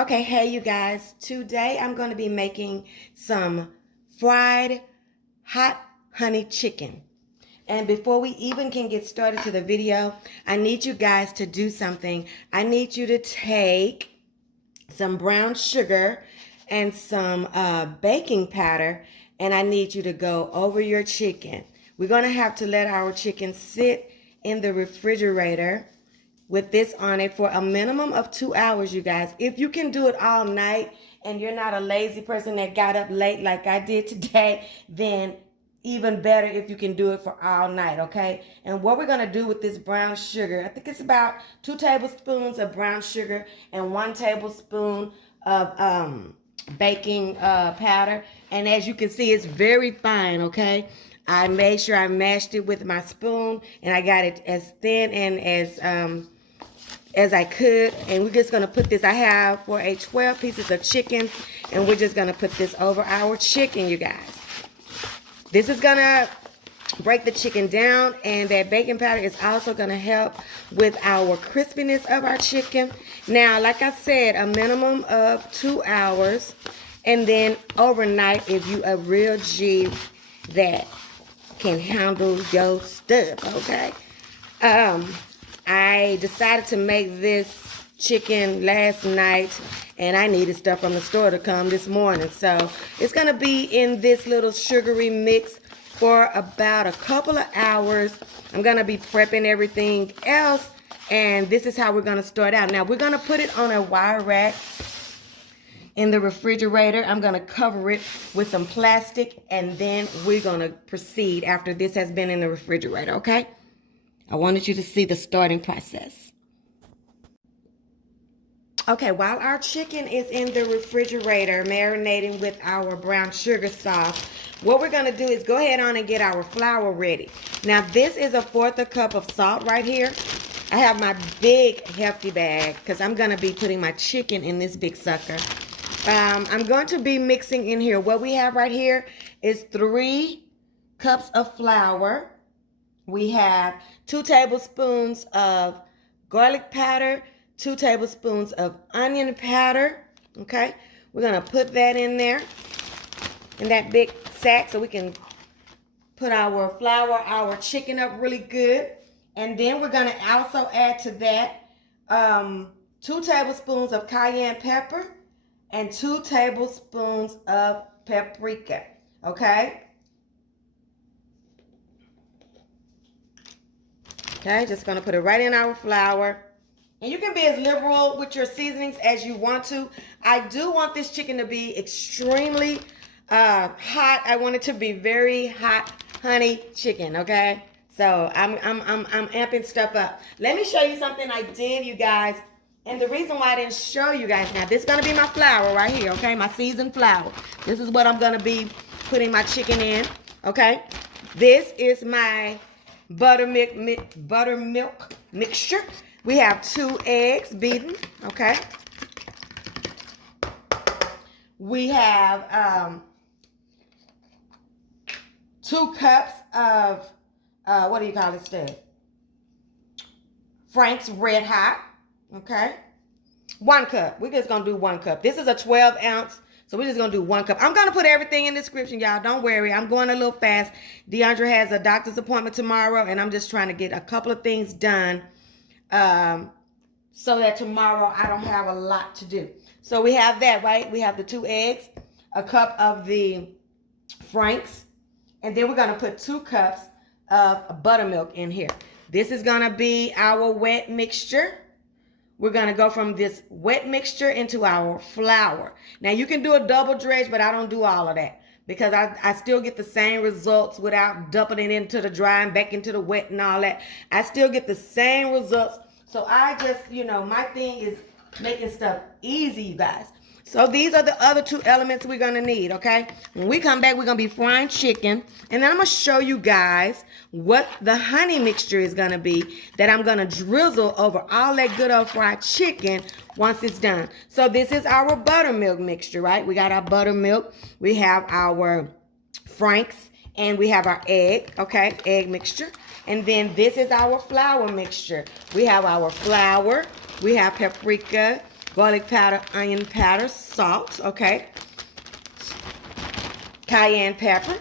Okay, hey you guys. Today I'm going to be making some fried hot honey chicken. And before we even can get started to the video, I need you guys to do something. I need you to take some brown sugar and some baking powder, and I need you to go over your chicken. We're going to have to let our chicken sit in the refrigerator with this on it for a minimum of 2 hours, you guys. If you can do it all night and you're not a lazy person that got up late like I did today, then even better if you can do it for all night, okay? And what we're gonna do with this brown sugar, I think it's about 2 tablespoons of brown sugar and 1 tablespoon of baking powder. And as you can see, it's very fine, okay? I made sure I mashed it with my spoon and I got it as thin and as I could. And we're just gonna put this, I have for a 12 pieces of chicken, and we're just gonna put this over our chicken, you guys. This is gonna break the chicken down, and that baking powder is also gonna help with our crispiness of our chicken. Now, like I said, a minimum of 2 hours, and then overnight if you a real G that can handle your stuff, okay? I decided to make this chicken last night, and I needed stuff from the store to come this morning. So it's gonna be in this little sugary mix for about a couple of hours. I'm gonna be prepping everything else, and this is how we're gonna start out. Now we're gonna put it on a wire rack in the refrigerator. I'm gonna cover it with some plastic, and then we're gonna proceed after this has been in the refrigerator, okay? I wanted you to see the starting process. Okay, while our chicken is in the refrigerator marinating with our brown sugar sauce, what we're gonna do is go ahead on and get our flour ready. Now this is a 1/4 cup of salt right here. I have my big hefty bag because I'm gonna be putting my chicken in this big sucker. I'm going to be mixing in here. What we have right here is 3 cups of flour. We have 2 tablespoons of garlic powder, 2 tablespoons of onion powder, okay? We're gonna put that in there, in that big sack, so we can put our flour, our chicken up really good. And then we're gonna also add to that 2 tablespoons of cayenne pepper and 2 tablespoons of paprika, okay? Okay, just gonna put it right in our flour. And you can be as liberal with your seasonings as you want to. I do want this chicken to be extremely hot. I want it to be very hot honey chicken, okay? So I'm amping stuff up. Let me show you something I did, you guys. And the reason why I didn't show you guys, now this is gonna be my flour right here, okay? My seasoned flour. This is what I'm gonna be putting my chicken in, okay? This is my buttermilk mixture. We have 2 eggs beaten, okay? We have 2 cups of what do you call it, Steve? Frank's Red Hot, okay? 1 cup. We're just gonna do 1 cup. This is a 12 ounce. So we're just going to do 1 cup. I'm going to put everything in the description, y'all. Don't worry. I'm going a little fast. DeAndre has a doctor's appointment tomorrow, and I'm just trying to get a couple of things done so that tomorrow I don't have a lot to do. So we have that, right? We have the 2 eggs, a cup of the Frank's, and then we're going to put 2 cups of buttermilk in here. This is going to be our wet mixture. We're going to go from this wet mixture into our flour. Now, you can do a double dredge, but I don't do all of that because I still get the same results without dumping it into the dry and back into the wet and all that. I still get the same results. So I just, you know, my thing is making stuff easy, you guys. So these are the other 2 elements we're going to need, okay? When we come back, we're going to be frying chicken. And then I'm going to show you guys what the honey mixture is going to be that I'm going to drizzle over all that good old fried chicken once it's done. So this is our buttermilk mixture, right? We got our buttermilk. We have our Frank's. And we have our egg, okay? Egg mixture. And then this is our flour mixture. We have our flour. We have paprika. garlic powder, onion powder, salt, okay? Cayenne pepper.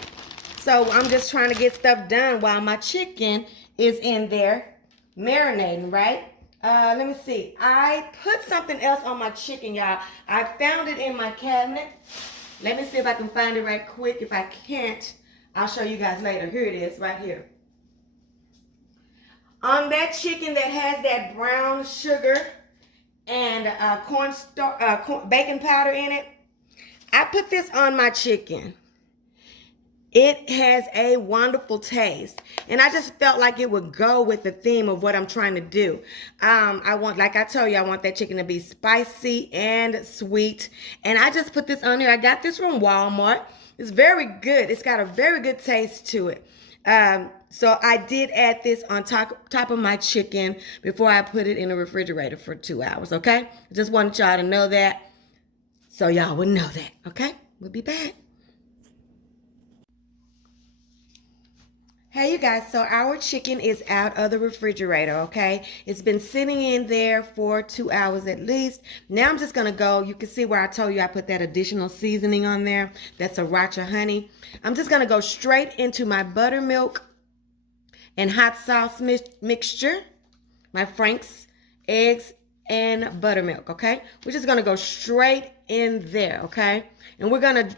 So I'm just trying to get stuff done while my chicken is in there marinating, right? Let me see. I put something else on my chicken, y'all. I found it in my cabinet. Let me see if I can find it right quick. If I can't, I'll show you guys later. Here it is, right here. On that chicken that has that brown sugar and baking powder in it, I put this on my chicken. It has a wonderful taste, and I just felt like it would go with the theme of what I'm trying to do. I want, like I told you, I want that chicken to be spicy and sweet, and I just put this on here. I got this from Walmart. It's very good. It's got a very good taste to it. So I did add this on top of my chicken before I put it in the refrigerator for 2 hours, okay? I just wanted y'all to know that, so y'all would know that, okay? We'll be back. Hey you guys, so our chicken is out of the refrigerator, okay? It's been sitting in there for 2 hours at least. Now I'm just gonna go, you can see where I told you I put that additional seasoning on there. That's sriracha honey. I'm just gonna go straight into my buttermilk and hot sauce mixture, my Frank's eggs and buttermilk, okay? We're just gonna go straight in there, okay? And we're gonna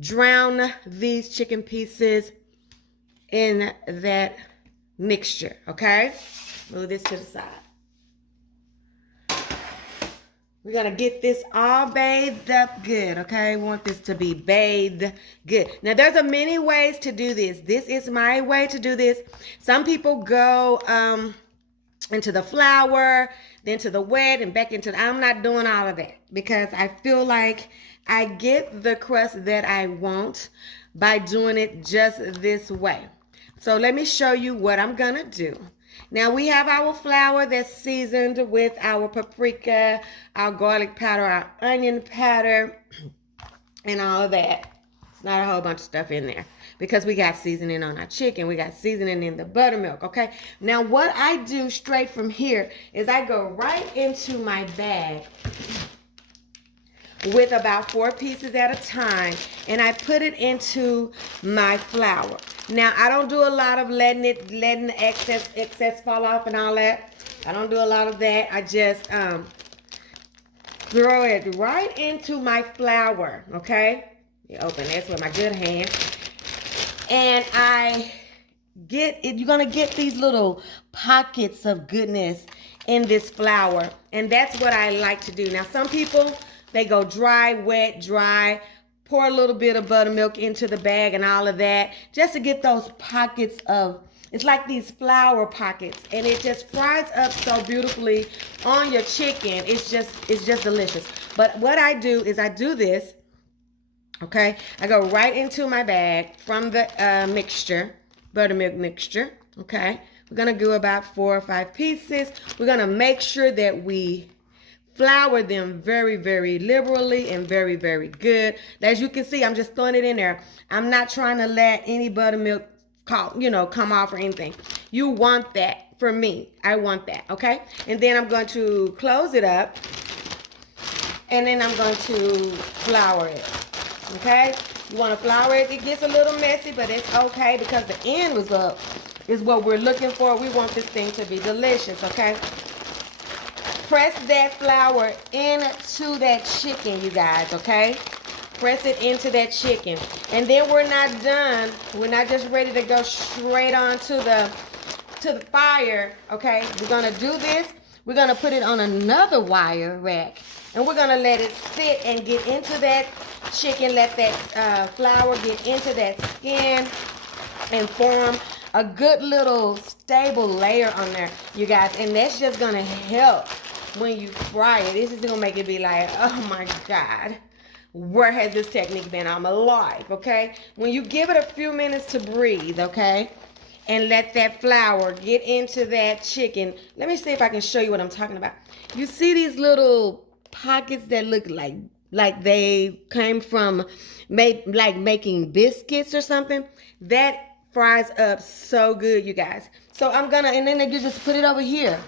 drown these chicken pieces in that mixture, okay? Move this to the side. We're gonna get this all bathed up good, okay? We want this to be bathed good. Now, there's a many ways to do this. This is my way to do this. Some people go into the flour, then to the wet, and back into I'm not doing all of that because I feel like I get the crust that I want by doing it just this way. So let me show you what I'm gonna do. Now we have our flour that's seasoned with our paprika, our garlic powder, our onion powder, and all of that. It's not a whole bunch of stuff in there because we got seasoning on our chicken. We got seasoning in the buttermilk, okay? Now what I do straight from here is I go right into my bag with about 4 pieces at a time, and I put it into my flour. Now, I don't do a lot of letting the excess fall off and all that. I don't do a lot of that. I just throw it right into my flour, okay? You open this with my good hand. And you're gonna get these little pockets of goodness in this flour, and that's what I like to do. Now, some people, they go dry, wet, dry, pour a little bit of buttermilk into the bag and all of that, just to get those pockets of, it's like these flour pockets, and it just fries up so beautifully on your chicken. It's just delicious. But what I do is I do this, okay? I go right into my bag from the mixture, buttermilk mixture, okay? We're gonna do about 4 or 5 pieces. We're gonna make sure that we flour them very, very liberally and very, very good. As you can see, I'm just throwing it in there. I'm not trying to let any buttermilk come off or anything. You want that. For me, I want that, okay? And then I'm going to close it up, and then I'm going to flour it, okay? You want to flour it. It gets a little messy, but it's okay because the end was up is what we're looking for. We want this thing to be delicious, okay? Press that flour into that chicken, you guys, okay? Press it into that chicken. And then we're not done. We're not just ready to go straight on to the fire, okay? We're gonna do this. We're gonna put it on another wire rack, and we're gonna let it sit and get into that chicken. Let that flour get into that skin and form a good little stable layer on there, you guys. And that's just gonna help when you fry it. This is gonna make it be like, oh my God, where has this technique been all my life, okay? When you give it a few minutes to breathe, okay, and let that flour get into that chicken. Let me see if I can show you what I'm talking about. You see these little pockets that look like they came from making biscuits or something? That fries up so good, you guys. So and then you just put it over here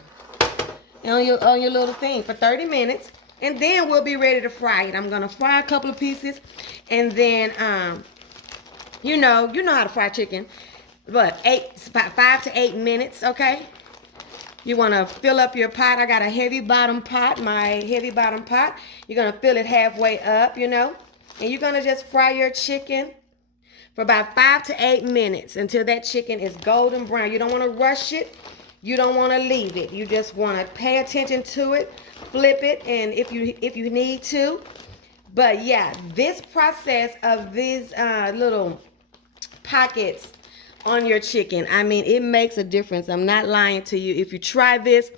on your little thing for 30 minutes. And then we'll be ready to fry it. I'm gonna fry a couple of pieces, and then you know how to fry chicken. But 5 to 8 minutes, okay? You want to fill up your pot. I got a heavy bottom pot, my heavy bottom pot. You're going to fill it halfway up, you know. And you're going to just fry your chicken for about 5 to 8 minutes until that chicken is golden brown. You don't want to rush it. You don't want to leave it. You just want to pay attention to it, flip it, and if you need to. But yeah, this process of these little pockets on your chicken, I mean, it makes a difference. I'm not lying to you. If you try this,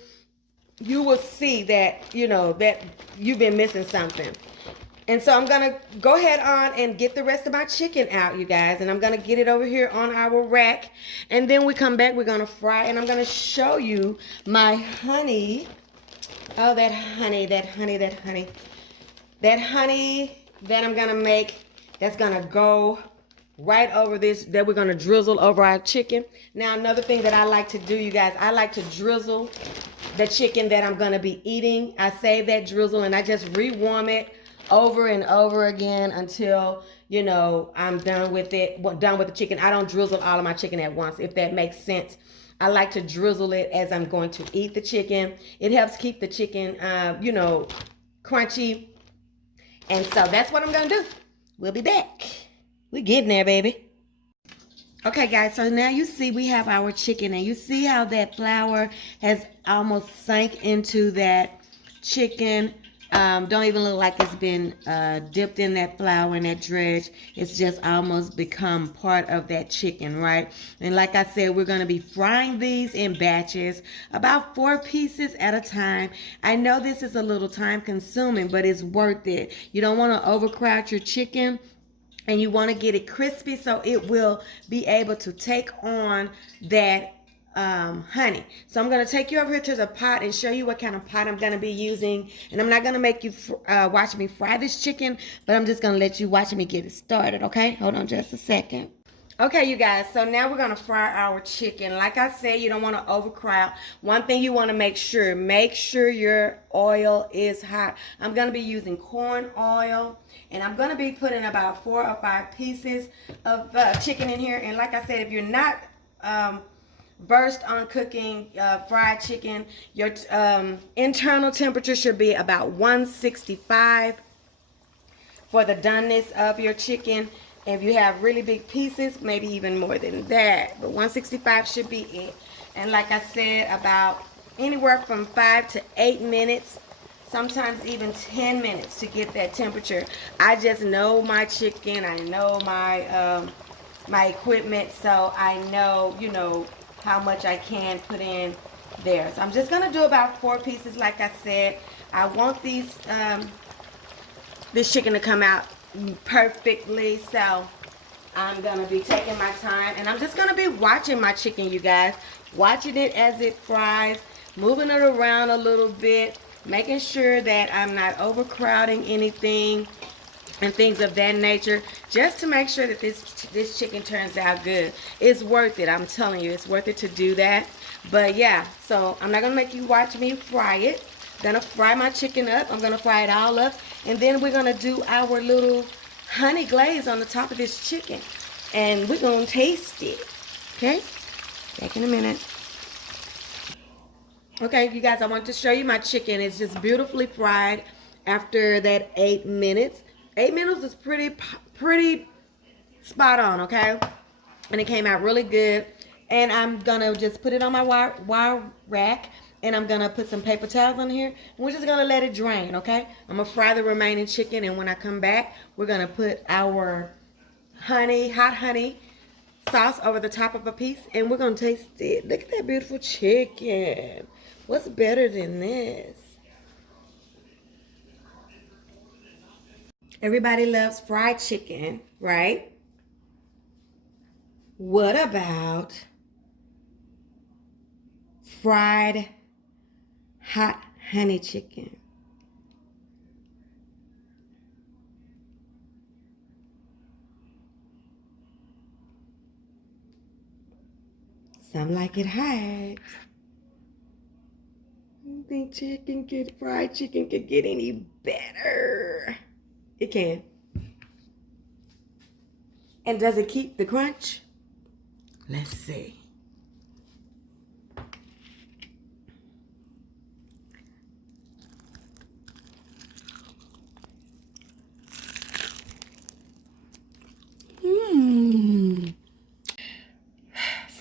you will see that, you know, that you've been missing something. And so I'm going to go ahead on and get the rest of my chicken out, you guys. And I'm going to get it over here on our rack. And then we come back, we're going to fry. And I'm going to show you my honey. Oh, that honey that I'm going to make, that's going to go right over this, that we're going to drizzle over our chicken. Now, another thing that I like to do, you guys, I like to drizzle the chicken that I'm going to be eating. I save that drizzle and I just rewarm it over and over again until, you know, I'm done with it, done with the chicken. I don't drizzle all of my chicken at once, if that makes sense. I like to drizzle it as I'm going to eat the chicken. It helps keep the chicken, you know, crunchy. And so that's what I'm going to do. We'll be back. We're getting there, baby. Okay, guys, so now you see we have our chicken, and you see how that flour has almost sank into that chicken. Don't even look like it's been dipped in that flour and that dredge. It's just almost become part of that chicken, right? And like I said, we're going to be frying these in batches, about 4 pieces at a time. I know this is a little time consuming, but it's worth it. You don't want to overcrowd your chicken. And you want to get it crispy so it will be able to take on that honey. So I'm going to take you over here to the pot and show you what kind of pot I'm going to be using. And I'm not going to make you watch me fry this chicken, but I'm just going to let you watch me get it started, okay? Hold on just a second. Okay, you guys, so now we're going to fry our chicken. Like I said, you don't want to overcrowd. One thing you want to make sure your oil is hot. I'm going to be using corn oil, and I'm going to be putting about 4 or 5 pieces of chicken in here. And like I said, if you're not versed on cooking fried chicken, your internal temperature should be about 165 for the doneness of your chicken. If you have really big pieces, maybe even more than that. But 165 should be it. And like I said, about anywhere from 5 to 8 minutes, sometimes even 10 minutes to get that temperature. I just know my chicken. I know my my equipment. So I know, you know, how much I can put in there. So I'm just going to do about 4 pieces like I said. I want these this chicken to come out perfectly, so I'm gonna be taking my time, and I'm just gonna be watching my chicken, you guys, watching it as it fries, moving it around a little bit, making sure that I'm not overcrowding anything and things of that nature, just to make sure that this chicken turns out good. It's worth it. I'm telling you, it's worth it to do that. But yeah, so I'm not gonna make you watch me fry it. Gonna fry my chicken up. I'm gonna fry it all up, and then we're gonna do our little honey glaze on the top of this chicken, and we're gonna taste it. Okay, back in a minute. Okay, you guys, I want to show you my chicken. It's just beautifully fried after that 8 minutes. 8 minutes is pretty spot on, okay? And it came out really good. And I'm gonna just put it on my wire rack, and I'm gonna put some paper towels on here, and we're just gonna let it drain, okay? I'm gonna fry the remaining chicken, and when I come back, we're gonna put our hot honey sauce over the top of a piece, and we're gonna taste it. Look at that beautiful chicken. What's better than this? Everybody loves fried chicken, right? What about fried hot honey chicken? Some like it hot. think fried chicken could get any better. It can. And does it keep the crunch? Let's see.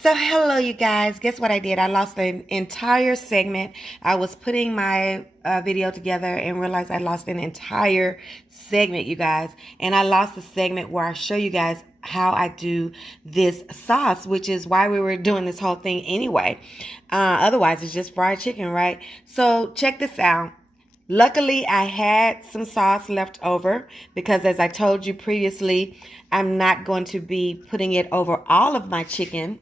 So hello you guys, guess what I did? I lost an entire segment. I was putting my video together and realized I lost an entire segment, you guys. And I lost the segment where I show you guys how I do this sauce, which is why we were doing this whole thing anyway. Otherwise it's just fried chicken, right? So check this out. Luckily, I had some sauce left over because, as I told you previously, I'm not going to be putting it over all of my chicken.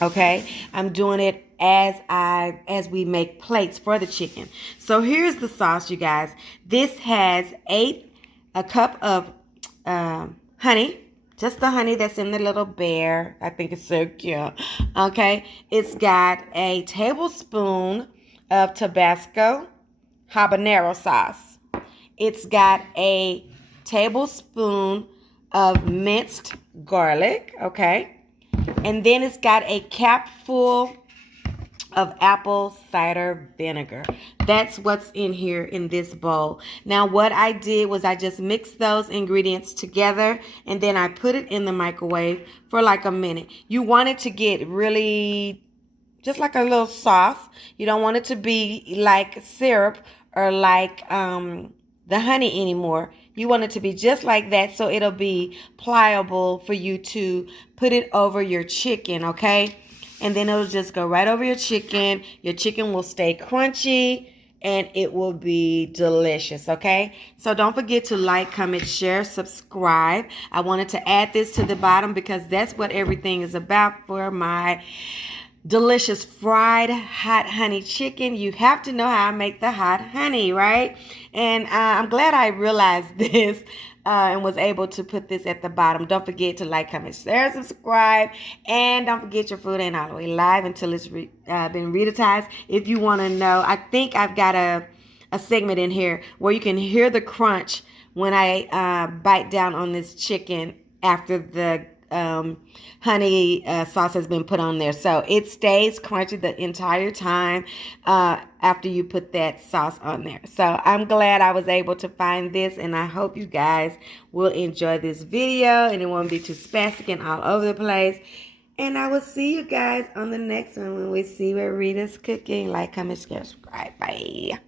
Okay, I'm doing it as we make plates for the chicken. So here's the sauce, you guys. This has a cup of honey, just the honey that's in the little bear. I think it's so cute. Okay, it's got a tablespoon of Tabasco habanero sauce. It's got a tablespoon of minced garlic, okay? And then it's got a capful of apple cider vinegar. That's what's in here in this bowl. Now what I did was I just mixed those ingredients together and then I put it in the microwave for like a minute. You want it to get really just like a little sauce. You don't want it to be like syrup or like the honey anymore. You want it to be just like that so it'll be pliable for you to put it over your chicken, okay? And then it'll just go right over your chicken. Your chicken will stay crunchy and it will be delicious, okay? So don't forget to like, comment, share, subscribe. I wanted to add this to the bottom because that's what everything is about for my delicious fried hot honey chicken. You have to know how I make the hot honey, right? And I'm glad I realized this and was able to put this at the bottom. Don't forget to like, comment, share, subscribe, and don't forget your food ain't all the way live until it's been Ritatized. If you want to know, I think I've got a segment in here where you can hear the crunch when I bite down on this chicken after the honey sauce has been put on there. So it stays crunchy the entire time after you put that sauce on there. So I'm glad I was able to find this, and I hope you guys will enjoy this video and it won't be too spastic and all over the place. And I will see you guys on the next one when we see what Rita's cooking. Like, comment, share, subscribe. Bye.